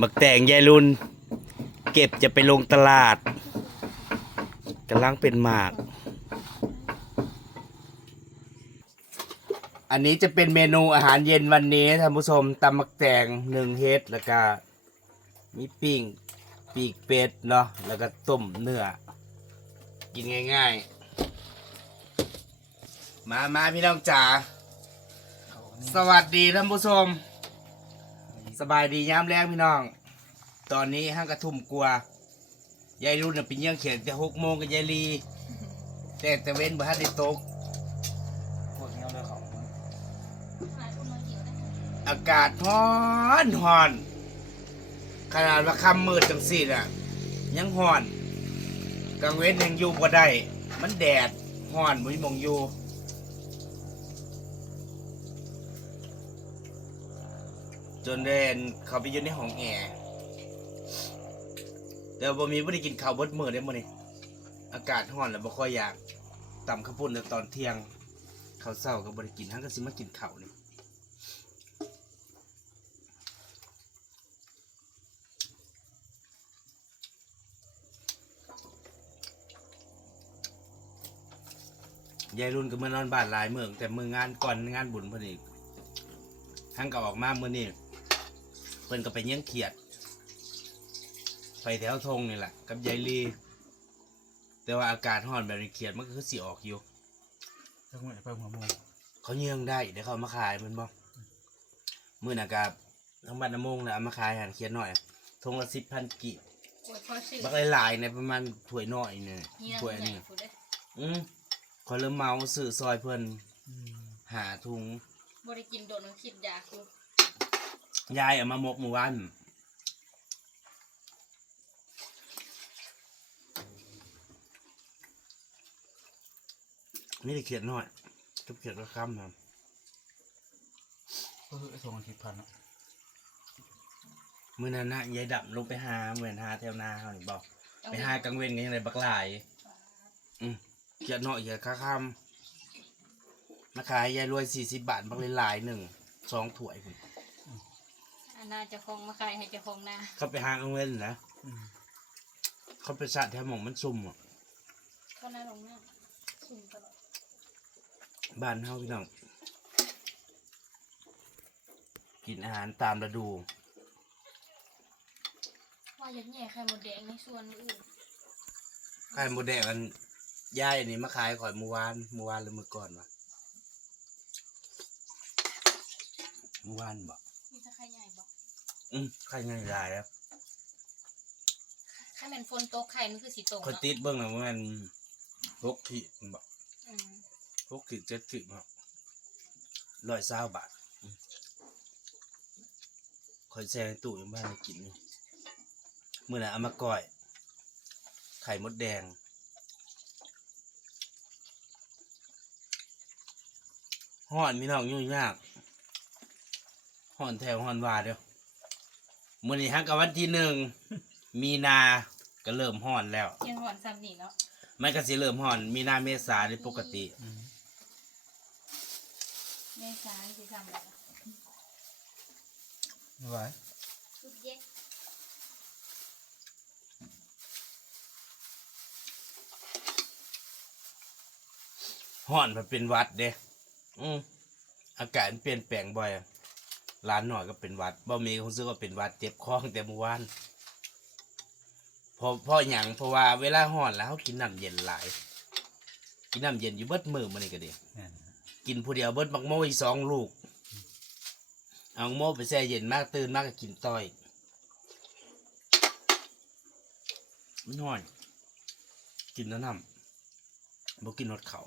บักแตงยายรุน เก็บจะไปลงตลาดกำลังเป็นหมาก อันนี้จะเป็นเมนูอาหารเย็นวันนี้ท่านผู้ชมตำมักแตงหนึ่งเฮ็ดแล้วก็มีปิ้งปีกเป็ดเนาะแล้วก็ต้มเนื้อ กินง่าย ๆ มามาพี่น้องจ๋าสวัสดีท่านผู้ชม สบายดีย้ำแรงพี่น้อง ตอนนี้ห้างกระทุ่มกลัวยายรุ่นน่ะเป็นเยี่ยงเขียนแต่หกโมงกับยายลีแต่แต่เว้นบ่ทันได้ตก พวกนี้เอาเลยเขาอากาศร้อนร้อน ขนาดว่าค่ำมืดจังสี่น่ะ ยังร้อนกลางเว้นยังอยู่บ่ได้ มันแดดร้อนบ่มีหมองอยู่ จนเด่นเขาไปยู่ในห้องแอร์แต่บ่มีบ่ได้กินข้าวเบิดมื้อได้มื้อนี้อากาศร้อนแล้วบ่ค่อยอยากตำข้าวปุ้นในตอนเที่ยงข้าวเช้าก็บ่ได้กินทั้งก็สิมากินข้าวนี่ยายรุ่นก็มานอนบ้านหลายเมือง แต่มืองานก่อนงานบุญพอดีทั้งก็ออกมาเมื่อนี้ เพิ่นก็ไปเยี่ยงเขียด ไปแถวทงนี่แหละกับยายลี แต่ว่าอากาศร้อนแบบนี้เขียดมันก็คือสีออกอยู่ถ้าคุณอยากไปหัวโมงเขาเยี่ยงได้เดี๋ยวเขาเอามาขายแมันบ่มื่อนากาศทั้งบ้านน้ำมงนะเอามาขายหันเขียดหน่อยทงละสิบพันกีบปวดพอชื่อบักหลายๆในยประมาณถ้วยน้อยเนี่ยเฮียถ้วยใหญ่นี่ผู้ได้อืมขอยเริ่มเมาสื่อซอยเพิ่นหาถุงบริกินโดนมันคิดยาคือ ยายเอามาหมกเมื่อวานนี่ได้เขียนหน่อยทุบเขียนก็ค้ำครับก็คือไอ้ส่งอาทิตย์พันอะมื่อนั้นนะยายดับลงไปหาเหมือนหาแถวนาเขานี่บอก ไปหากลางเว้นกันยังไงบักหลาย อืมเขียนหน่อยเขียนค่าค้ำมาขายยายรวยสี่สิบบาทบักหลายๆหนึ่งสองถ้วยพุ่น อันน่าจะคงมาขายให้เจะคงหน้าเขาไปหากลางเว้นนะเขาไปสัตว์แถวหมองมันซุ่มอะเข้าหน้าลงหน้าสุ่มตลอดบ้านเฮาพี่น้องกินอาหารตามฤดู ว่าจะแย่ไข่หมดแดงในส่วนอื่นไข่มดแดงมันย่ายอันนี้มาขายข่อยเมื่อวานเมื่อวานหรือเมื่อก่อนวะเมื่อวานบอกมีถ้าไข่ใหญ่บ อกอืมไข่ง่ายหลายแล้วไข่แมนฝนตกไข่มันคือสีตรงคนเนาะติดเบิ้งแล้วมันหกขีดมันบอกอืมหกขีดเจ็ดขีดบอกร้อยเศร้าบาทอืมคอยแช่ในตู้ยังบ้านได้กินอยู่เมื่อไหร่เอามาก่อย ไข่มดแดง ห่อนมีน้องยุ่งยากห่อนแถวห่อนวาเดียว มื่อนี้ฮักกับวันที่หนึ่งมีนาก็เริ่มห่อนแล้วเทียนหอนซ้ำนี่เนาะมันก็สิเริ่มห่อน มีนาเมษาในปกติแม่ช้างที่ทำอะไรไม่ไหวสุดเย็กห่อนมันเป็นหวัดเด้อืมอากาศมันเปลี่ยนแปลงบ่อย ร้านหน่อยก็เป็นวัดบ่มีคนซื้อว่าเป็นวัดเจ็บคอตั้งแต่เมื่อวานพอพราะอย่างเพราะว่าเวลาห่อนแล้วเขากินน้ำเย็นหลาย กินน้ำเย็นอยู่เบิดมือมันนี่ก็ดีกินผู้เดียวเบิดบักโม่อีสองลูก เอาโม่ไปแช่เย็นมากตื่นมากก็กินต้อยมันห่อน กินแล้วน้ำบ่กินหดเขาว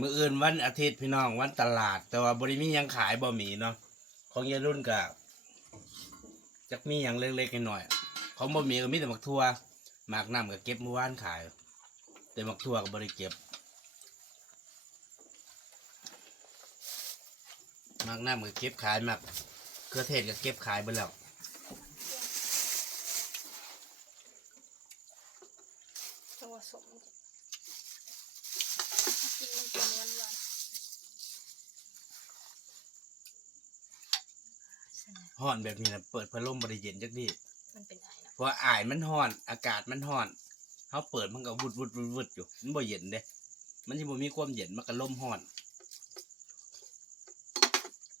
มืออื่นวันอาทิตย์พี่น้องวันตลาด แต่ว่าบริมียังขายบ่มีเนาะของยายรุ่นกับจักมีอย่างเล็กๆหน่อยๆของบ่มีก็มีแต่หมักทั่วหมากน้ำก็เก็บเมื่อวานขาย แต่หมักทั่วก็บริเก็บหมากน้ำก็เก็บขายหมักเครือเทศก็เก็บขายไปแล้ว ห่อนแบบนี้นะเปิดพัดลมบริเย็นจักดีมันเป็นไอเนาะเพราะว่าอายมันห่อน อากาศมันห่อนเขาเปิดมันก็วุดวุดวุดวุดอยู่ มันบ่เย็นเด้ มันจะบ่มีความเย็นมันก็ลมห่อน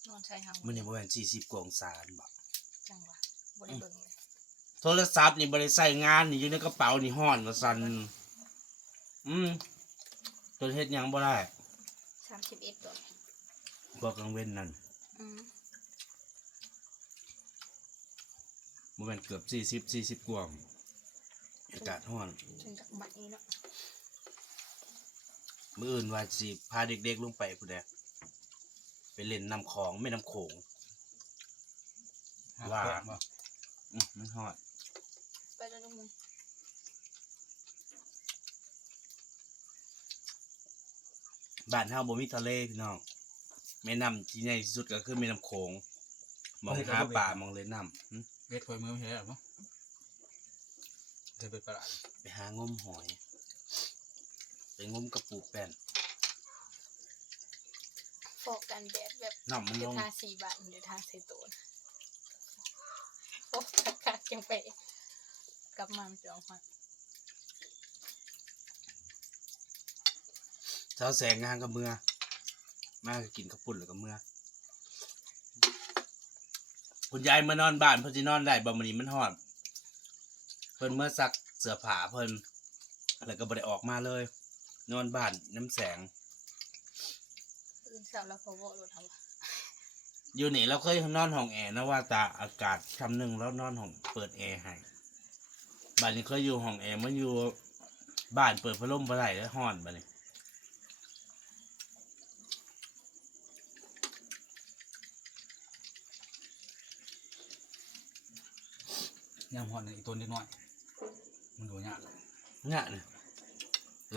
นอนใช้หางมันนี่บ่แม่นสี่สิบกว่าองศาบ่จังหวะบ่ได้เบิ่งเลยโทรศัพท์นี่บ่ได้ใส่งานนี่อยู่ในกระเป๋านี่ห่อนว่าซั่นอืมจนเฮ็ดหยังบ่ได้สามสิบเอ็ดตัวบ่กลางเว้นนั่น อืม บ่แม่นเกือบสี่สิบสี่สิบกว่าอากาศห่อนถึงกับบัดนี้เนาะมื้ออื่นว่าสิพาเด็กๆลงไปพุ่นแหละไปเล่นน้ำของแม่น้ำโขงว่าแปลกบ่อืมมันห่อนไปแล้วลูกมึงบ้านเฮาบ่มีทะเลพี่น้องแม่น้ำที่ใหญ่ที่สุดก็คือแม่น้ำโขงมองหาป่ามองเลยน้ำหึ เวทคอยมือไม่ใช่หรอมั้งเธอไปประหลาดไปหางมหอย ไปงมกระปูกแป้น ฟอกกันแดดแบบน้ำมันเดี๋ลยวงทาสีบาทเดี๋ยวทาสีตูนฟอกกักจังไป กลับมาจองฮอดเช้าแสงงานกับเมื่อ มาก็กินข้าวปุ้นแล้วก็เมื่อ คุณยายมานอนบ้านเพิ่นสินอนได้บ่มื้อนี้มันฮอดเพิ่นเมื่อซักเสื้อผ้าเพิ่นแล้วก็บ่ได้ออกมาเลย นอนบ้านน้ำแสงอื่นสาวแล้วเขาบอกรถทำวะอยู่นี่เราเคยนอนห้องแอร์นะว่าตาอากาศคำหนึ่งแล้วนอนห้องเปิดแอร์ให้บ้านนี้เคยอยู่ห้องแอร์มันอยู่บ้านเปิดพัดลมบ่ได้แล้วห้อนบ้านนี้ ยามหอนอีกตัวนิดหน่อย มันดูยากเนี่ยนะ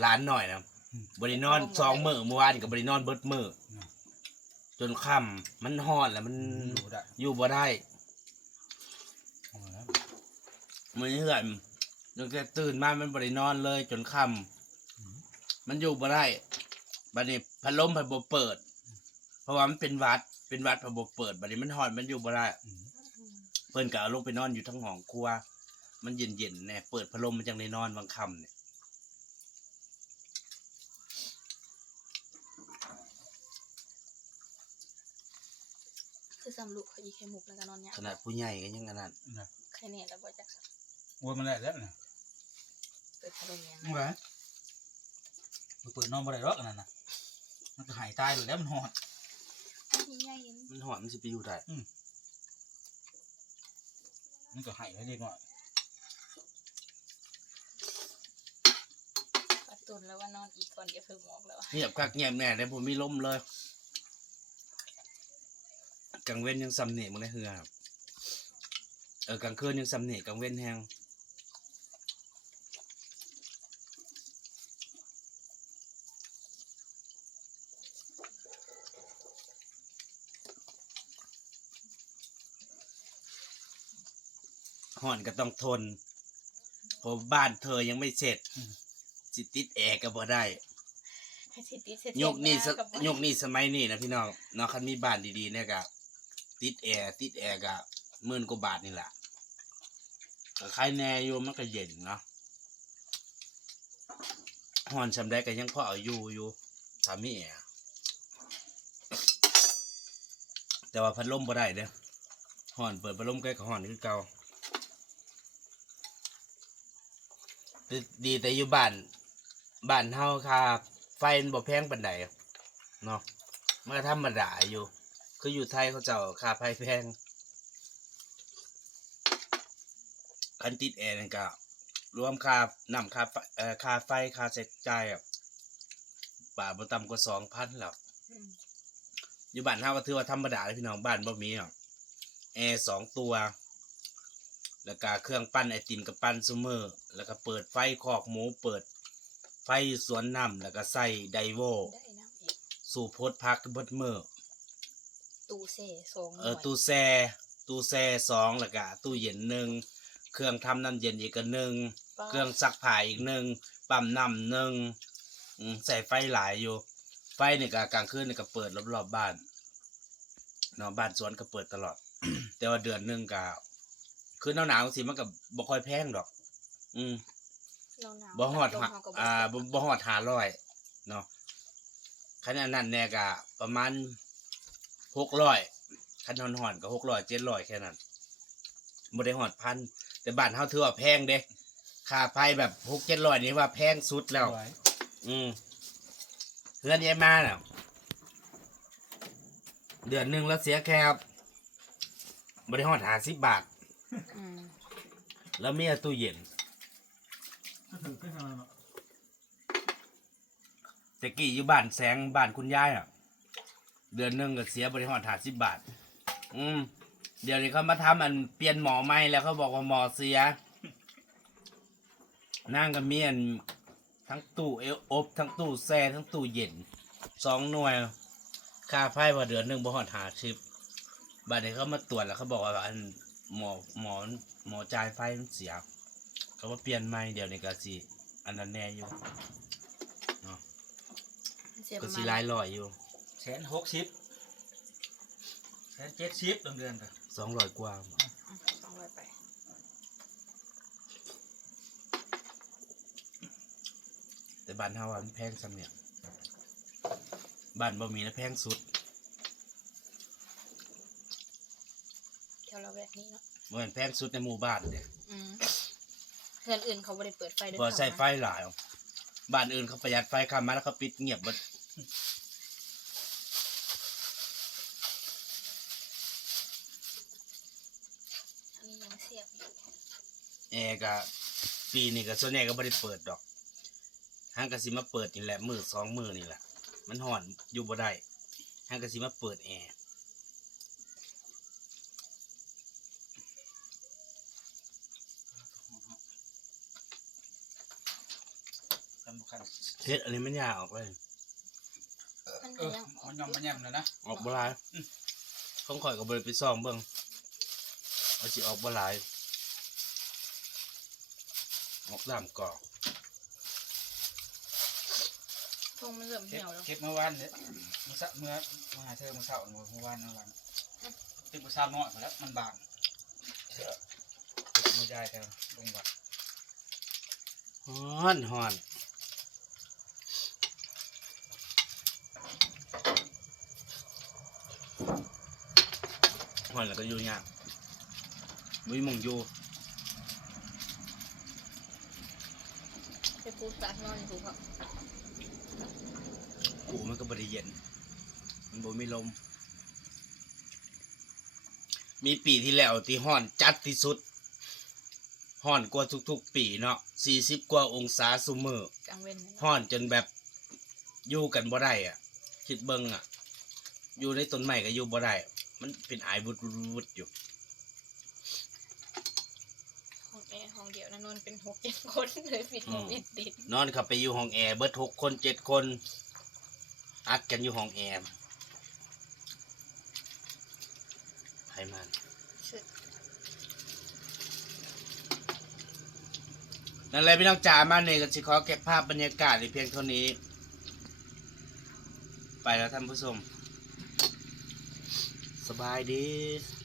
ร้านหน่อยนะอืมบรินอนสองมื้อเมื่อวานกับบรินอนเบิดมื้ออืมจนค่ำมันห้อนแล้วมันดูได้อยู่บ่ได้เอาแล้วมันเหื่อนจนแกตื่นมามันบรินอนเลยจนค่ำมันอยู่บ่ได้บัดนี้พัดลมพัดบ่เปิด เพราะว่ามันเป็นหวัด เป็นหวัดพัดบ่เปิดบัดนี้มันห้อนมันอยู่บ่ได้อืมเพิ่นก็เอาลงไปนอนอยู่ทั้งห้องครัว มันเย็นๆแน่เปิดพัดลมมันจังได้นอนบางค่ำเนี่ยคือสำลุเขาอีไข่มุกแล้วก็นอนยาขนาดผู้ใหญ่ก็ยังอันนั้นนะไข่เนี่ยแล้วบ่จักสักโอ้ยมันแหละแล้วนะเปิดพัดลมยังมึงไงมันเปิดนอนบ่ได้หรอกอันนั่นนะมันก็หายตายอยู่แล้วมันหอนมีใหญ่เห็นมันหอนมันสิไปอยู่ได้มั นก็หายไปเล็กน้อยปัดตุนแล้วว่านอนอีกก่อนเดี๋ยวเพิ่มออกแล้วอะเงียบคักเงียบแน่แต่ผมมีลมเลยกลางเว้นยังสำเนีมึงได้เหือครับเออกลางคืนยังสำเนีกลางเว้นแห้ง ห่อนก็ต้องทนเพราะบ้านเธอยังไม่เสร็จสิติดแอร์ก็บ่ได้ให้สิติดเสร็จยกนี่สกับยกนี่สมัยนี้นะพี่น้องเนาะคันมีบ้านดีๆเนี่ยก็ติดแอร์ติดแอร์ก็หมื่นกว่าบาทนี่แหละก็ใครแน่อยู่มันก็เย็นเนาะหอนชำได้ก็ยังพอเอาอยู่อยู่ถ้ามีแอร์แต่ว่าพัดลมบ่ได้เด้อหอนเปิดพัดลมใกล้กับหอนคือเก่า ดีแต่อยู่บ้านบ้านเฮาค่าไฟมันบ่แพงปานใดเนาะมันก็ธรรมดาอยู่ คืออยู่ไทยเขาเจ้าค่าไฟแพงคันติดแอร์นั่นก็รวมค่าน้ำค่าไฟเอ่อค่าไฟค่าใช้จ่ายอะบาทบ่ต่ำกว่า2,000แล้วอืมอยู่บ้านเฮาก็ถือว่าธรรมดาเลยพี่น้องบ้านบ่มีหรอกแอร์สองตัว แล้วก็เครื่องปั้นไอติมกับปั้นซูเมอร์แล้วก็เปิดไฟคอกหมูเปิดไฟสวนน้ำแล้วก็ใส่ไดโวได้น้ำอีกสู่โพดพักเบิดมือตู้เซ่สองหน่เอวยอตู้แช่ตู้แช่สองแล้วก็ตู้เย็นหนึ่งเครื่องทำน้ำเย็นอีกก็หนึ่งเครื่องซักผ้าอีกหนึ่งปั๊มน้ำหนึ่งอืมใส่ไฟหลายอยู่ ไฟนี่ก็กลางคืนนี่ก็เปิดรอบๆบ้านเนาะบ้านสวนก็เปิดตลอด แต่ว่าเดือนหนึ่งก็ คือหนาวหนาวๆสิมันก็บ่ค่อยแพงดอก อืมเราหนาวบ่ฮอดลมหะเฮาก็อ่าบ่บ่ฮอดห้าร้อยเนาะคันอันนั้นแน่ก็ประมาณหกร้อยคันฮอนฮอนๆก็หกร้อยเจ็ดร้อยแค่นั้นบ่ได้ฮอดพันแต่บ้านเฮาถือว่าแพงเด้ค่าไฟแบบหกเจ็ดร้อยนี่ว่าแพงสุดแล้วไว้อืมเพื่อนยายมาน่ะเดือนหนึ่งแล้วเสียแค่บริหารหาสิบบาท อืมแล้วเมียตู้เย็นก็ถือขึ้นมาเนาะแต่กี้อยู่บ้านแสงบ้านคุณยายอะ เดือนหนึ่งก็เสียบริหารหาสิบบาท อืม เดี๋ยวนี้เขามาทำอันเปลี่ยนหมอใหม่แล้วเขาบอกว่าหมอเสียนั่งกับเมียนทั้งตู้เอลอบทั้งตู้แซ่ทั้งตู้เย็นสองหน่วยค่าไฟว่าเดือนหนึ่งบ่หอดหาชิปบัดนี้เขามาตรวจแล้วเขาบอกว่าอัน หมอหมอหมอจ่ายไฟมันเสียเขามาเปลี่ยนใหม่เดี๋ยวนี้ก็สิอันนั้นแน่อยู่เสียปก็ระสิมาณหลายร้อยอยู่แสนหกสิบแสนเจ็ดสิบต่อเดือนกันสองร้อยกว่าสองร้อยไปแต่บ้านเฮาอะมันแพงสำเนี่ยบ้านบ่มีนะแพงสุด แถวเราแบบนี้เนาะบ่แม่นแพงสุดในหมู่บ้านเด้อืมเพื่อนอื่นเขาบ่ได้เปิดไฟด้วยบ่ใช้เขานะไฟหลายบ้านอื่นเขาประหยัดไฟเข้ามาแล้วเขาปิดเงียบเบิดอันนี้ยังเสียบอยู่แอร์ก็ปีนี้ก็ส่วนใหญ่ก็บ่ได้เปิดดอกห้างก็สิมาเปิดนี่แหละมือสองมือนี่แหละมันห่อนอยู่บ่ได้ห้างก็สิมาเปิดแอร์ สำคัญ เฮ็ดอันนี้มันยากออกเลย มันเอก็อยังมันยอมมันแย่มเลยนะออกบ่หลายของข่อยก็บ่ได้ไปซ่อมเบิ่งเอาสิออกบ่หลายออกตามกรอบทงมันเริ่มเก็เหี่บยวแล้วเก็บเมื่อวานเนี่ยเมื่อสะเมื่อมาหาเธอเมื่อเช้าเมื่อวานเมื่อวานติดผู้สาวน้อยหมดแล้วมันบางเก็บมือได้แต่ลงวัดฮ้อนฮ้อน ฮ้อนแล้วก็อยู่ยากบ่มีหม่องอยู่ไปปูสาดนอนอยู่ครับกูมันก็บริเย็น มันบ่มีลม มีปีที่แล้วที่ห้อนจัดที่สุดห้อนกว่าทุก ๆ ปีเนาะสี่สิบกว่าองศาซุมือกลางเว้นนะห้อนจนแบบอยู่กันบ่ได้อะ คิดเบิ่งอะ อยู่ในต้นไม้ก็อยู่บ่ได้ มันเป็นไอายบุดบุดๆๆอยู่ห้องแอร์ห้องเดียวนะนอนเป็นหกเจ็ดคนเลยปิดห้องปิดติดนอนเข้าไปอยู่ห้องแอร์เบิดหกคนเจ็ดคนอัดกันอยู่ห้องแอร์ใครมันสุดนั่นแหละพี่น้องจ๋ามาเนี่ยก็สิขอเก็บภาพบรรยากาศในเพียงเท่านี้ ไปแล้วท่านผู้ชม สบายดี